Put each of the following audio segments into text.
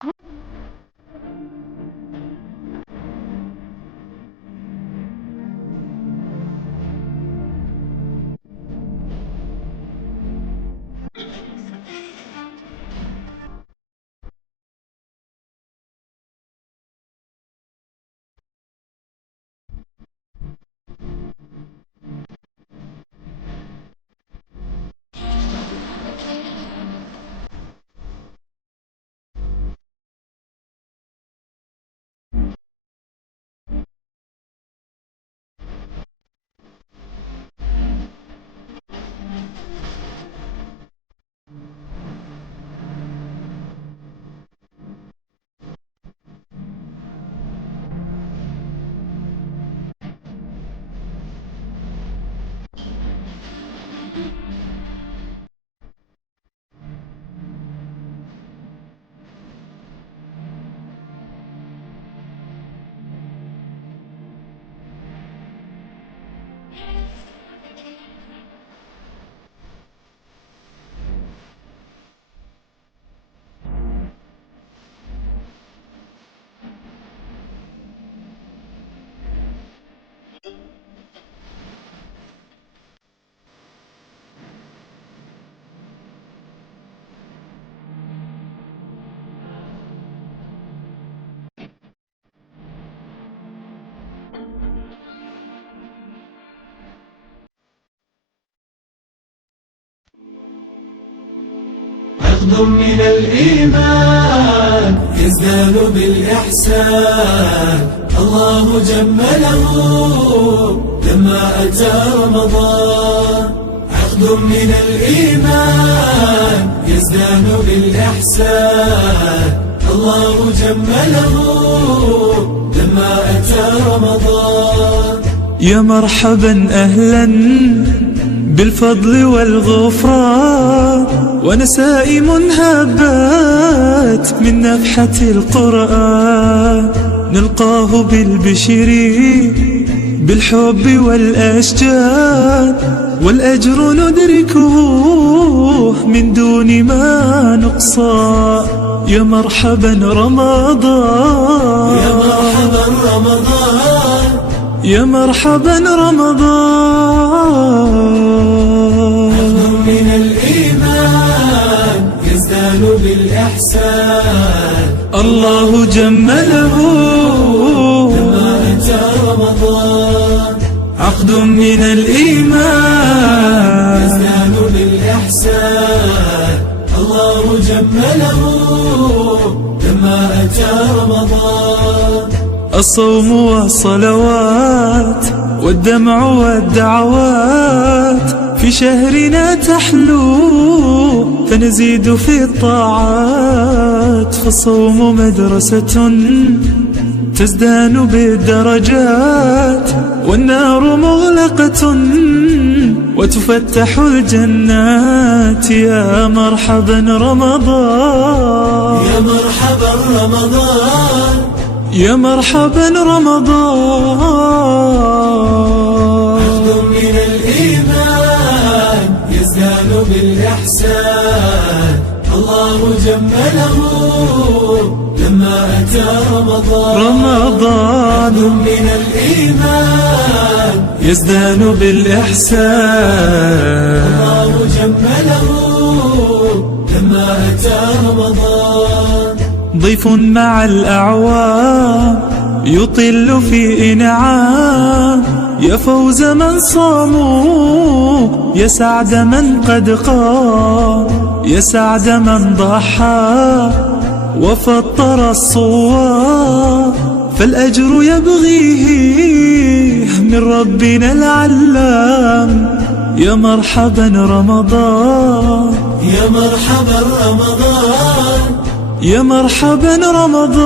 عقد من الإيمان يزداد بالإحسان، الله جمله لما أتى رمضان. عقد من الإيمان يزداد بالإحسان، الله جمله لما أتى رمضان. يا مرحبا أهلا بالفضل والغفران، ونسائم هبات من نفحة القرآن، نلقاه بالبشر بالحب والأشجان، والأجر ندركه من دون ما نقصان. يا مرحبا رمضان، يا مرحبا رمضان، يا مرحبا رمضان. من الإيمان يزداد بالإحسان، الله جمله لما أتى رمضان. عقد من الإيمان يزداد بالإحسان، الله جمله لما أتى رمضان. الصوم والصلوات والدمع والدعوات في شهرنا تحلو، فنزيد في الطاعات. فالصوم مدرسة تزدان بالدرجات، والنار مغلقة وتفتح الجنات. يا مرحبا رمضان، يا مرحبا رمضان، يا مرحبا رمضان. عقد من الإيمان يزداد بالإحسان، الله جمله لما أتى رمضان. رمضان من الإيمان يزدان بالإحسان، الله جمله لما أتى رمضان. ضيف مع الأعوام يطل في إنعام، يا فوز من صاموا، يا سعد من قد قام، يا سعد من ضحى وفطر الصوام. فالأجر يبغيه من ربنا العلام. يا مرحبا رمضان، يا مرحبا رمضان، يا مرحبا رمضان.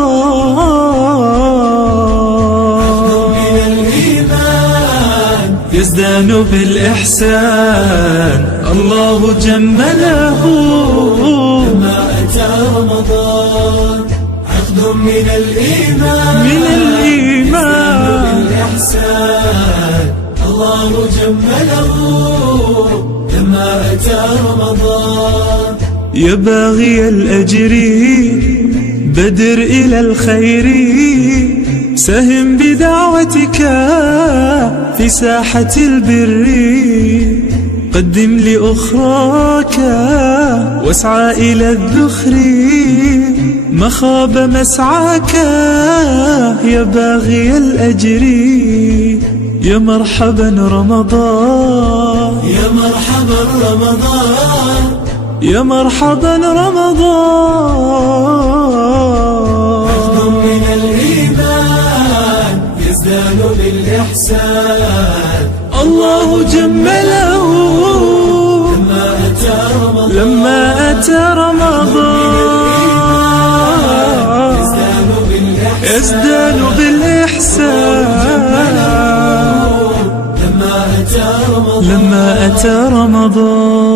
من الإيمان يزدان بالإحسان، الله جمله لما أتى رمضان. عقد من الإيمان، من الإيمان بالإحسان، الله جمله لما أتى رمضان. يا باغي الأجر بدر إلى الخير سهم بدعوتك في ساحة البر، قدم لأخراك واسعى إلى الذخر، ما خاب مسعاك يا باغي الأجر. يا مرحبا رمضان، يا مرحبا رمضان، يا مرحبا رمضان. من الإيمان يزدان بالإحسان، الله جمله لما أتى رمضان، يزدان بالإحسان لما أتى رمضان.